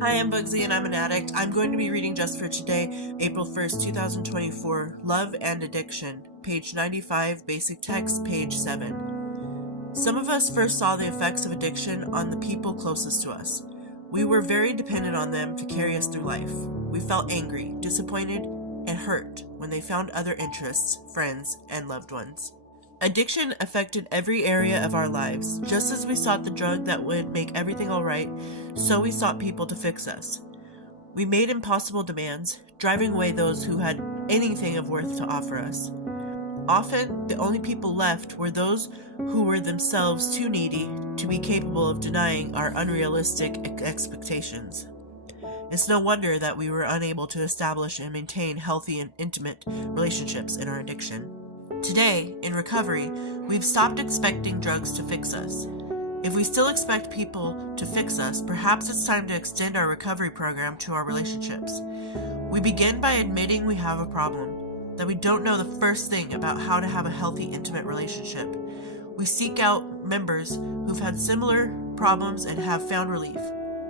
Hi, I'm Bugsy and I'm an addict. I'm going to be reading just for today, April 1st, 2024, Love and Addiction, page 95, basic text, page 7. Some of us first saw the effects of addiction on the people closest to us. We were very dependent on them to carry us through life. We felt angry, disappointed, and hurt when they found other interests, friends, and loved ones. Addiction affected every area of our lives. Just as we sought the drug that would make everything all right, so we sought people to fix us. We made impossible demands, driving away those who had anything of worth to offer us. Often, the only people left were those who were themselves too needy to be capable of denying our unrealistic expectations. It's no wonder that we were unable to establish and maintain healthy and intimate relationships in our addiction. Today, in recovery, we've stopped expecting drugs to fix us. If we still expect people to fix us, perhaps it's time to extend our recovery program to our relationships. We begin by admitting we have a problem, that we don't know the first thing about how to have a healthy, intimate relationship. We seek out members who've had similar problems and have found relief.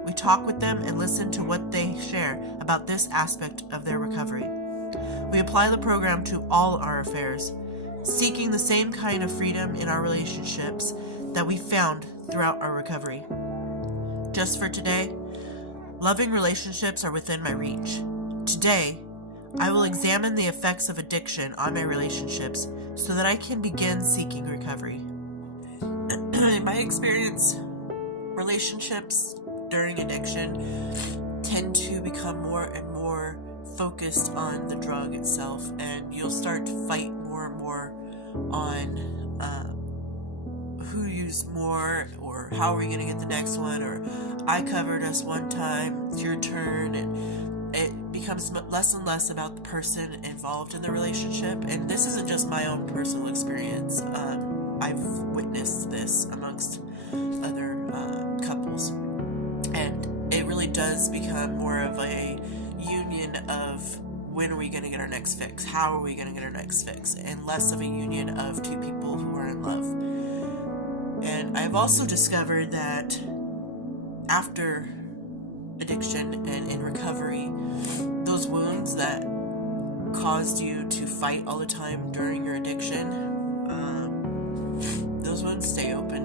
We talk with them and listen to what they share about this aspect of their recovery. We apply the program to all our affairs, seeking the same kind of freedom in our relationships that we found throughout our recovery. Just for today, loving relationships are within my reach. Today, I will examine the effects of addiction on my relationships so that I can begin seeking recovery. In my experience, relationships during addiction tend to become more and more focused on the drug itself, and you'll start to fight more and more on who used more, or how are we going to get the next one, or I covered us one time, it's your turn, and it becomes less and less about the person involved in the relationship. And this isn't just my own personal experience. I've witnessed this amongst other couples, and it really does become more of a union of when are we going to get our next fix, how are we going to get our next fix, and less of a union of two people who are in love. And I've also discovered that after addiction and in recovery, those wounds that caused you to fight all the time during your addiction, those wounds stay open,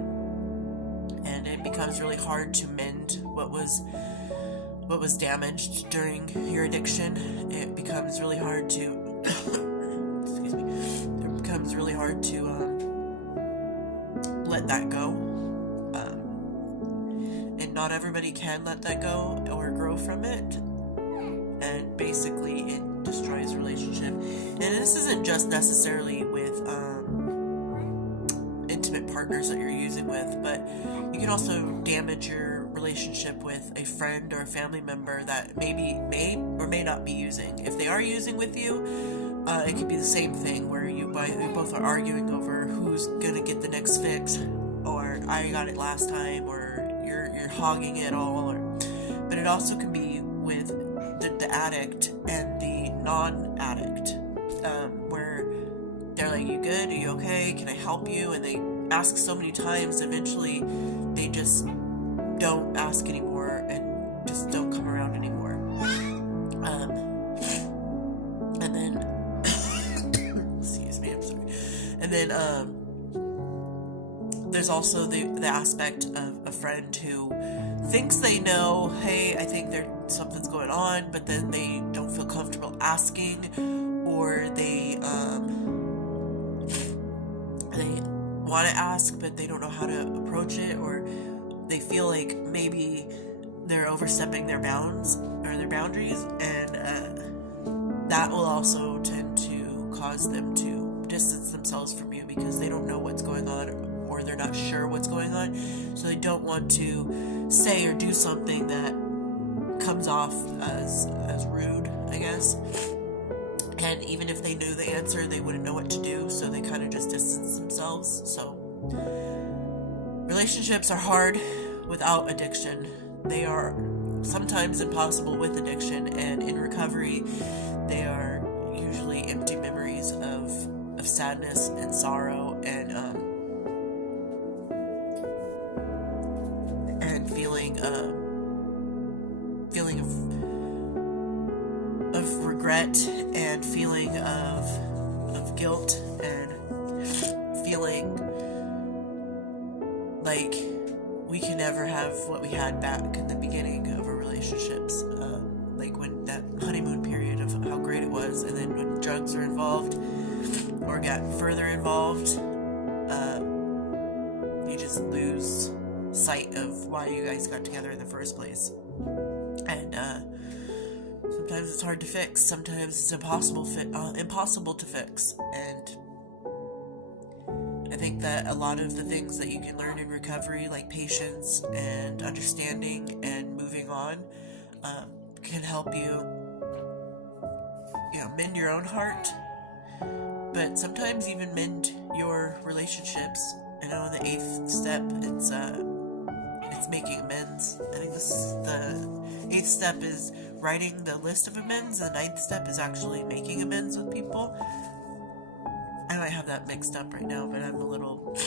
and it becomes really hard to mend what was damaged during your addiction. It becomes really hard to excuse me. It becomes really hard to let that go. And not everybody can let that go or grow from it. And basically, it destroys relationship. And this isn't just necessarily with intimate partners that you're using with, but you can also damage your relationship with a friend or a family member that maybe may or may not be using. If they are using with you, it could be the same thing where you both are arguing over who's gonna get the next fix, or I got it last time, or you're hogging it all. But it also can be with the addict and the non-addict, where they're like, "You good? Are you okay? Can I help you?" And they ask so many times, eventually they just don't ask anymore and just don't come around anymore. And then excuse me, I'm sorry. And then there's also the aspect of a friend who thinks they know, hey, I think something's going on, but then they don't feel comfortable asking, or they want to ask, but they don't know how to approach it, or they feel like maybe they're overstepping their bounds or their boundaries, and that will also tend to cause them to distance themselves from you because they don't know what's going on, or they're not sure what's going on, so they don't want to say or do something that comes off as rude, I guess. And even if they knew the answer, they wouldn't know what to do, so they kind of just distance themselves. So relationships are hard without addiction. They are sometimes impossible with addiction, and in recovery, they are usually empty memories of sadness and sorrow and feeling feeling of regret and feeling of guilt and feeling like we can never have what we had back in the beginning of our relationships, like when that honeymoon period of how great it was, and then when drugs are involved or got further involved, you just lose sight of why you guys got together in the first place. And sometimes it's hard to fix, sometimes it's impossible to fix, and I think that a lot of the things that you can learn in recovery, like patience and understanding and moving on, can help you, mend your own heart, but sometimes even mend your relationships. I know in the 8th step, it's making amends. I think the 8th step is writing the list of amends. The 9th step is actually making amends with people. I might have that mixed up right now, but I'm a little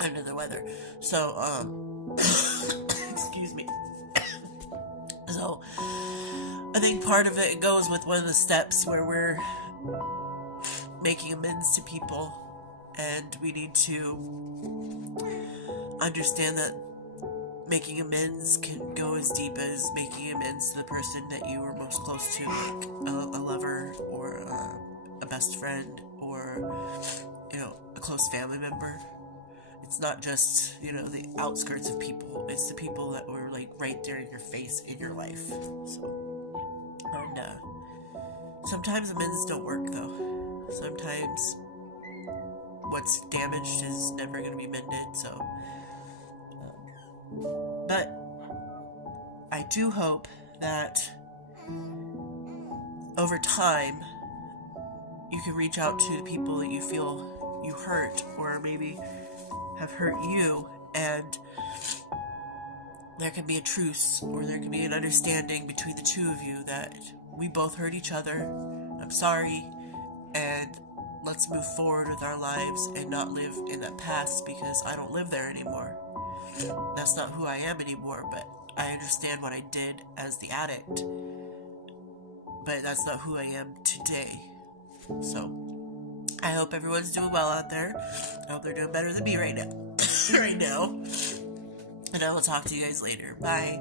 under the weather. So, excuse me. So, I think part of it goes with one of the steps where we're making amends to people, and we need to understand that making amends can go as deep as making amends to the person that you were most close to, like a lover or a best friend or, a close family member. It's not just, the outskirts of people. It's the people that were, like, right there in your face in your life. So, and, sometimes amends don't work, though. Sometimes what's damaged is never going to be mended, so. But I do hope that over time you can reach out to the people that you feel you hurt or maybe have hurt you, and there can be a truce or there can be an understanding between the two of you that we both hurt each other. I'm sorry, and let's move forward with our lives and not live in that past, because I don't live there anymore. That's not who I am anymore, but I understand what I did as the addict, but that's not who I am today. So I hope everyone's doing well out there. I hope they're doing better than me right now. And I will talk to you guys later. Bye.